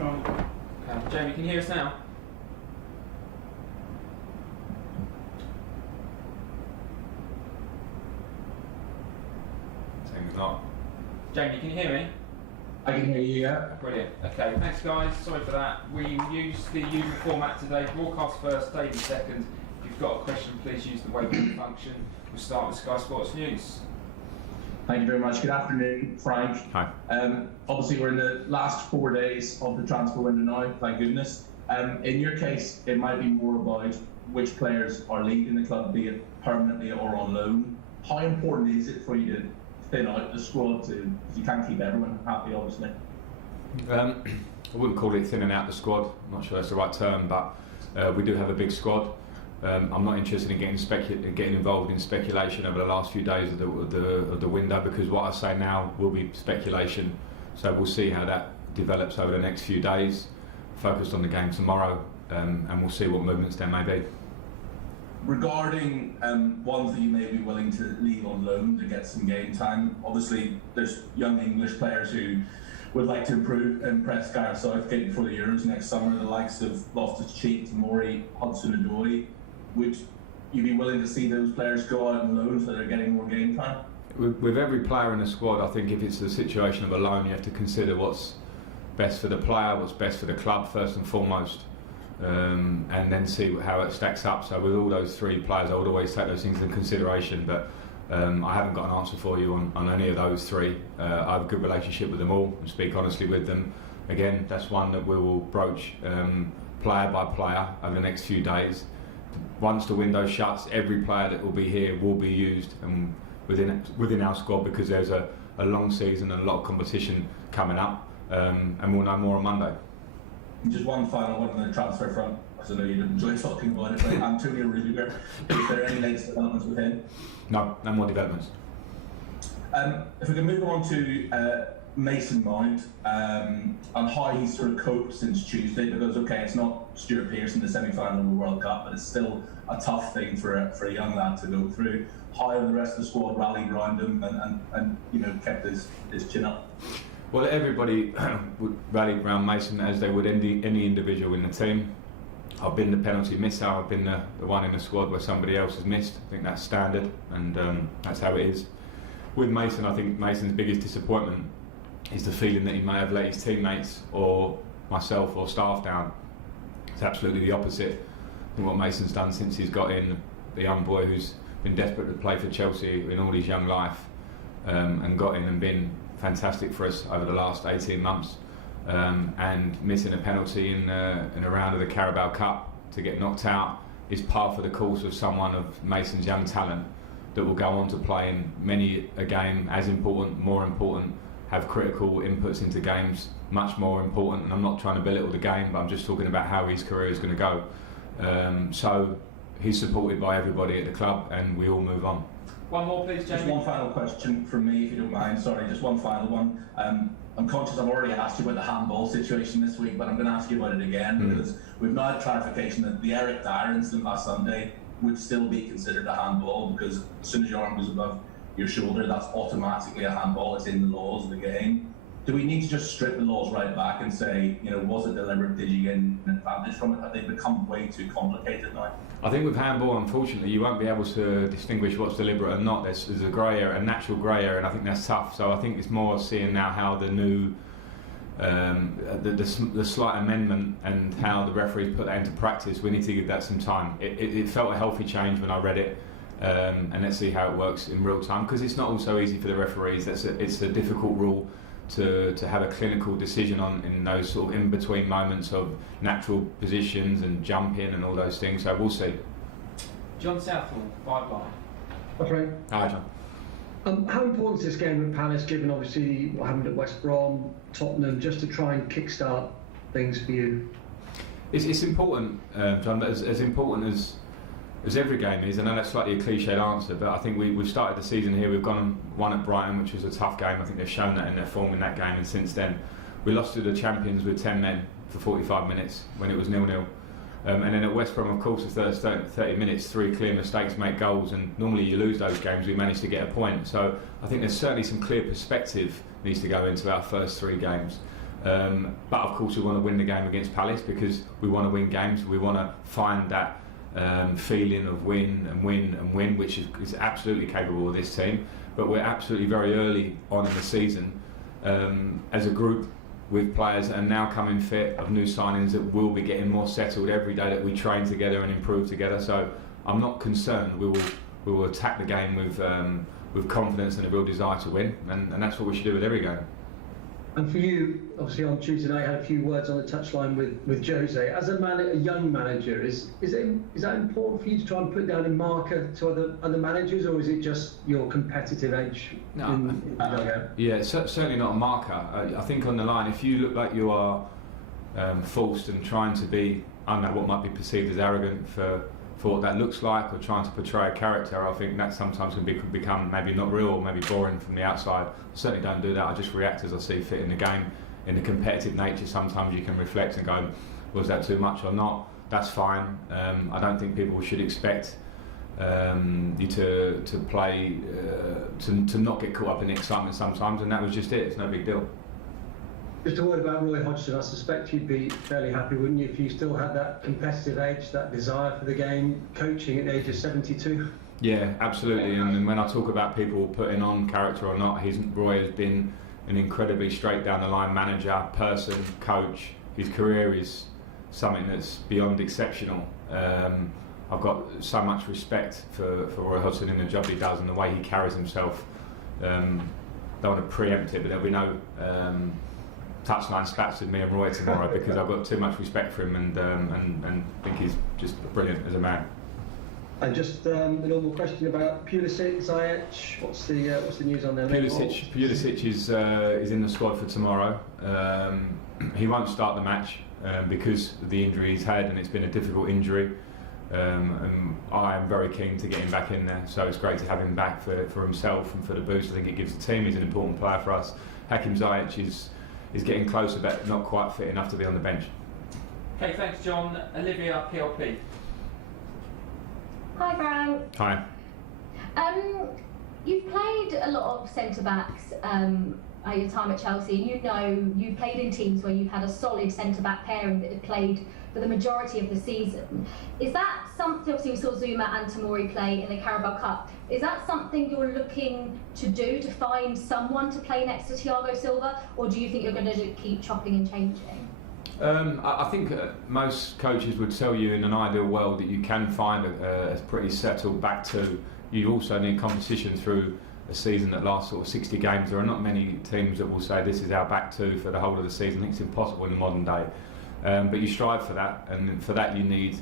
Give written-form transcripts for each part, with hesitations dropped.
Strong. Okay. Jamie, can you hear us now? Seems not. Jamie, can you hear me? I can hear you, yeah. Brilliant. Okay, thanks guys. Sorry for that. We use the usual format today. Broadcast first, Davey second. If you've got a question, please use the waiting function. We'll start with Sky Sports News. Thank you very much. Good afternoon, Frank. Hi. Obviously, we're in the last 4 days of the transfer window now, thank goodness. In your case, it might be more about which players are leaving the club, be it permanently or on loan. How important is it for you to thin out the squad because you can't keep everyone happy, obviously? I wouldn't call it thinning out the squad. I'm not sure that's the right term, but we do have a big squad. I'm not interested in getting involved in speculation over the last few days of the window, because what I say now will be speculation. So we'll see how that develops over the next few days. Focused on the game tomorrow, and we'll see what movements there may be. Regarding ones that you may be willing to leave on loan to get some game time, obviously there's young English players who would like to impress Gareth Southgate before the Euros next summer, the likes of Loftus-Cheek, Tomori, Hudson-Odoi. Would you be willing to see those players go out on loan so they're getting more game time? With every player in the squad, I think if it's a situation of a loan, you have to consider what's best for the player, what's best for the club first and foremost, and then see how it stacks up. So with all those three players, I would always take those things into consideration, but I haven't got an answer for you on any of those three. I have a good relationship with them all and speak honestly with them. Again, that's one that we will broach player by player over the next few days. Once the window shuts, every player that will be here will be used within our squad, because there's a long season and a lot of competition coming up, and we'll know more on Monday. Just one final one on the transfer front, because I know you didn't enjoy talking about it, but Antonio Rudiger, is there any latest developments with him? No more developments. If we can move on to Mason Mount and how he's sort of coped since Tuesday, because okay, it's not Stuart Pearce in the semi-final of the World Cup, but it's still a tough thing for a young lad to go through. How have the rest of the squad rallied around him and kept his chin up? Well, everybody rallied around Mason as they would any individual in the team. I've been the penalty misser, I've been the one in the squad where somebody else has missed. I think that's standard, and that's how it is. With Mason, I think Mason's biggest disappointment is the feeling that he may have let his teammates or myself or staff down. It's absolutely the opposite. I think what Mason's done since he's got in, the young boy who's been desperate to play for Chelsea in all his young life, and got in and been fantastic for us over the last 18 months, and missing a penalty in a round of the Carabao Cup to get knocked out is par for the course of someone of Mason's young talent that will go on to play in many a game as important, more important, have critical inputs into games, much more important. And I'm not trying to belittle the game, but I'm just talking about how his career is going to go. So he's supported by everybody at the club, and we all move on. One more, please, Jamie. Just one final question from me, if you don't mind. Sorry, just one final one. I'm conscious I've already asked you about the handball situation this week, but I'm going to ask you about it again, because we've now had clarification that the Eric Dyer incident last Sunday would still be considered a handball, because as soon as your arm goes above your shoulder, that's automatically a handball. It's in the laws of the game. Do we need to just strip the laws right back and say, was it deliberate? Did you get an advantage from it? Have they become way too complicated now? I think with handball, unfortunately, you won't be able to distinguish what's deliberate and not. There's a grey area, a natural grey area, and I think that's tough. So I think it's more seeing now how the new, the slight amendment and how the referees put that into practice. We need to give that some time. It felt a healthy change when I read it. And let's see how it works in real time, because it's not also easy for the referees. It's a difficult rule to have a clinical decision on in those sort of in-between moments of natural positions and jumping and all those things. So we'll see. John Southall, 5 Line. Hi, Frank. Hi, John. How important is this game at Palace, given obviously what happened at West Brom, Tottenham, just to try and kickstart things for you? It's important, John, but as important as every game is. I know that's slightly a cliched answer, but I think we've started the season here. We've gone and won at Brighton, which was a tough game. I think they've shown that in their form in that game, and since then we lost to the champions with 10 men for 45 minutes when it was 0-0. And then at West Brom, of course, the first 30 minutes, 3 clear mistakes make goals, and normally you lose those games. We managed to get a point. So I think there's certainly some clear perspective needs to go into our first 3 games. But of course we want to win the game against Palace because we want to win games. We want to find that feeling of win and win and win, which is absolutely capable of this team. But we're absolutely very early on in the season as a group with players that are now coming fit, of new signings that will be getting more settled every day that we train together and improve together. So I'm not concerned. We will attack the game with confidence and a real desire to win, and that's what we should do with every game. And for you, obviously on Tuesday night, I had a few words on the touchline with Jose. As a young manager, is that important for you to try and put down a marker to other managers, or is it just your competitive edge? No. Yeah, certainly not a marker. I think on the line, if you look like you are forced and trying to be, I don't know, what might be perceived as arrogant for what that looks like, or trying to portray a character, I think that sometimes can become maybe not real or maybe boring from the outside. I certainly don't do that. I just react as I see fit in the game. In the competitive nature, sometimes you can reflect and go, was that too much or not? That's fine. I don't think people should expect you to play, to not get caught up in the excitement sometimes, and that was just it. It's no big deal. Just a word about Roy Hodgson. I suspect you'd be fairly happy, wouldn't you, if you still had that competitive edge, that desire for the game, coaching at the age of 72? Yeah, absolutely. And when I talk about people putting on character or not, Roy has been an incredibly straight down the line manager, person, coach. His career is something that's beyond exceptional. I've got so much respect for Roy Hodgson in the job he does and the way he carries himself. Don't want to preempt it, but there'll be no touchline spats with me and Roy tomorrow because I've got too much respect for him and think he's just brilliant as a man. And just the normal question about Pulisic, Ziyech. What's the news on there? Pulisic is in the squad for tomorrow. He won't start the match because of the injury he's had, and it's been a difficult injury. And I am very keen to get him back in there. So it's great to have him back for himself and for the boost I think it gives the team. He's an important player for us. Hakim Ziyech is getting closer, but not quite fit enough to be on the bench. Okay, thanks, John. Olivia, PLP. Hi, Frank. Hi. You've played a lot of centre-backs at your time at Chelsea. You've played in teams where you've had a solid centre-back pairing that have played for the majority of the season. Is that something, obviously we saw Zuma and Tomori play in the Carabao Cup, is that something you're looking to do, to find someone to play next to Thiago Silva, or do you think you're going to keep chopping and changing? I think most coaches would tell you in an ideal world that you can find a pretty settled back two. You also need competition through a season that lasts sort of 60 games. There are not many teams that will say this is our back two for the whole of the season. I think it's impossible in the modern day. But you strive for that, and for that you need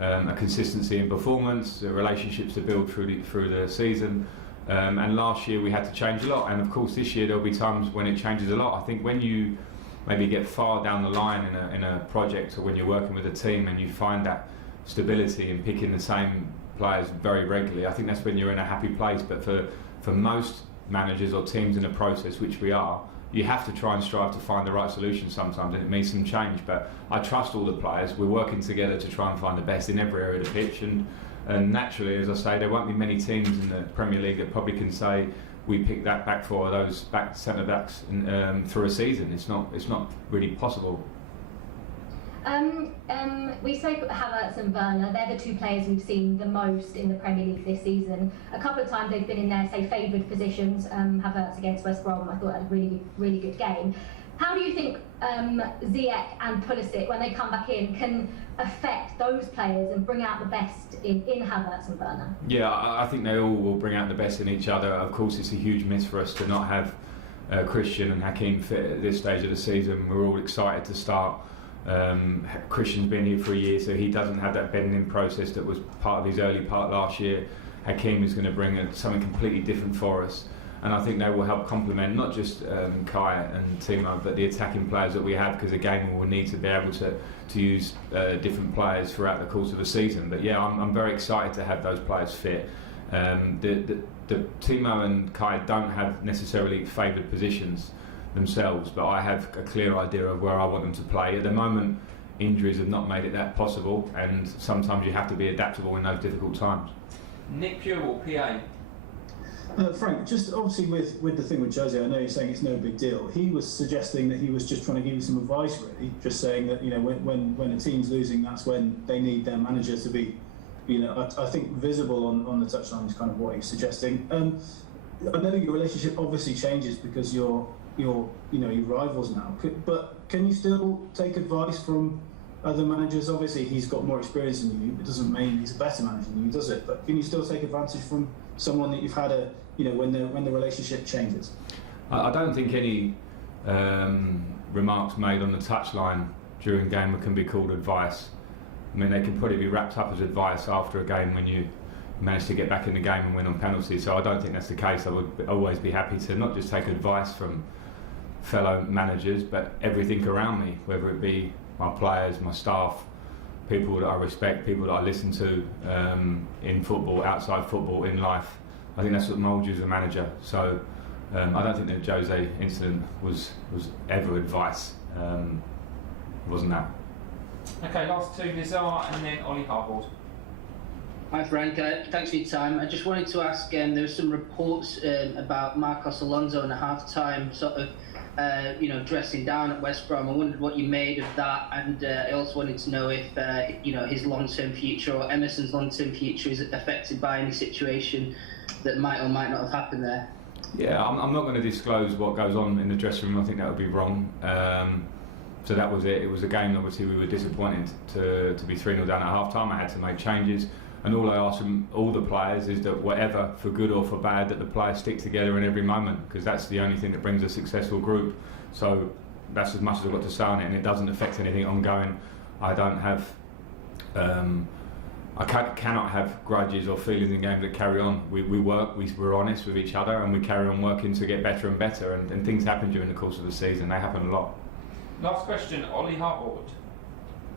a consistency in performance, relationships to build through the season. And last year we had to change a lot, and of course this year there'll be times when it changes a lot. I think when you maybe get far down the line in a project, or when you're working with a team and you find that stability in picking the same players very regularly, I think that's when you're in a happy place. But for most managers or teams in a process, which we are, you have to try and strive to find the right solution sometimes, and it means some change. But I trust all the players. We're working together to try and find the best in every area of the pitch, and naturally, as I say, there won't be many teams in the Premier League that probably can say we picked that back four, those back centre backs through a season. It's not really possible. We spoke about Havertz and Werner. They're the two players we've seen the most in the Premier League this season. A couple of times they've been in their, say, favoured positions. Havertz against West Brom, I thought had a really good game. How do you think Ziyech and Pulisic, when they come back in, can affect those players and bring out the best in Havertz and Werner? Yeah, I think they all will bring out the best in each other. Of course, it's a huge miss for us to not have Christian and Hakim fit at this stage of the season. We're all excited to start. Christian's been here for a year, so he doesn't have that bending process that was part of his early part last year. Hakim is going to bring something completely different for us, and I think they will help complement not just Kai and Timo, but the attacking players that we have, because again we will need to be able to use different players throughout the course of the season. But yeah, I'm very excited to have those players fit. The Timo and Kai don't have necessarily favoured positions themselves, but I have a clear idea of where I want them to play. At the moment, injuries have not made it that possible, and sometimes you have to be adaptable in those difficult times. Nick Pure, PA. Frank, just obviously with the thing with Jose, I know you're saying it's no big deal. He was suggesting that he was just trying to give you some advice, really, just saying that when a team's losing, that's when they need their manager to be, I think visible on the touchline is kind of what he's suggesting. I know your relationship obviously changes because you're rivals now, but can you still take advice from other managers? Obviously, he's got more experience than you. It doesn't mean he's a better manager than you, does it? But can you still take advantage from someone that you've had when the relationship changes? I don't think any remarks made on the touchline during a game can be called advice. I mean, they can probably be wrapped up as advice after a game when you manage to get back in the game and win on penalties. So I don't think that's the case. I would always be happy to not just take advice from fellow managers, but everything around me, whether it be my players, my staff, people that I respect, people that I listen to in football, outside football, in life. I think that's what moulds you as a manager. So I don't think the Jose incident was ever advice. It wasn't that. Okay, last two, Nizar and then Ollie Harbord. Hi Frank, thanks for your time. I just wanted to ask, there were some reports about Marcos Alonso in a half-time sort of dressing down at West Brom. I wondered what you made of that, and I also wanted to know if his long-term future or Emerson's long-term future is affected by any situation that might or might not have happened there. Yeah, I'm not going to disclose what goes on in the dressing room. I think that would be wrong. So that was it. It was a game, obviously, we were disappointed to be 3-0 down at half-time. I had to make changes. And all I ask from all the players is that whatever, for good or for bad, that the players stick together in every moment, because that's the only thing that brings a successful group. So that's as much as I've got to say on it, and it doesn't affect anything ongoing. I don't have, cannot have grudges or feelings in games that carry on. We work, we're honest with each other, and we carry on working to get better and better. And things happen during the course of the season. They happen a lot. Last question, Ollie Harbord.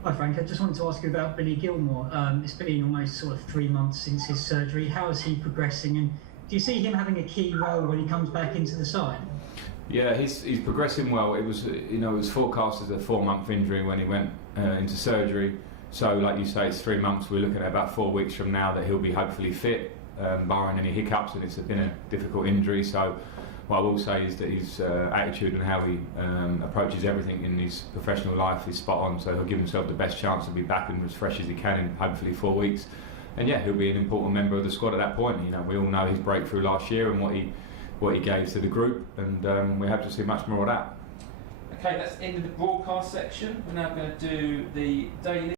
Hi Frank, I just wanted to ask you about Billy Gilmour. It's been almost sort of 3 months since his surgery. How is he progressing, and do you see him having a key role when he comes back into the side? Yeah, he's progressing well. It was forecast as a 4-month injury when he went into surgery. So, like you say, it's 3 months. We're looking at about 4 weeks from now that he'll be hopefully fit, barring any hiccups. And it's been a difficult injury. So, what I will say is that his attitude and how he approaches everything in his professional life is spot on. So he'll give himself the best chance to be back and as fresh as he can in hopefully 4 weeks. And yeah, he'll be an important member of the squad at that point. We all know his breakthrough last year and what he gave to the group, and we hope to see much more of that. Okay, that's the end of the broadcast section. We're now going to do the daily.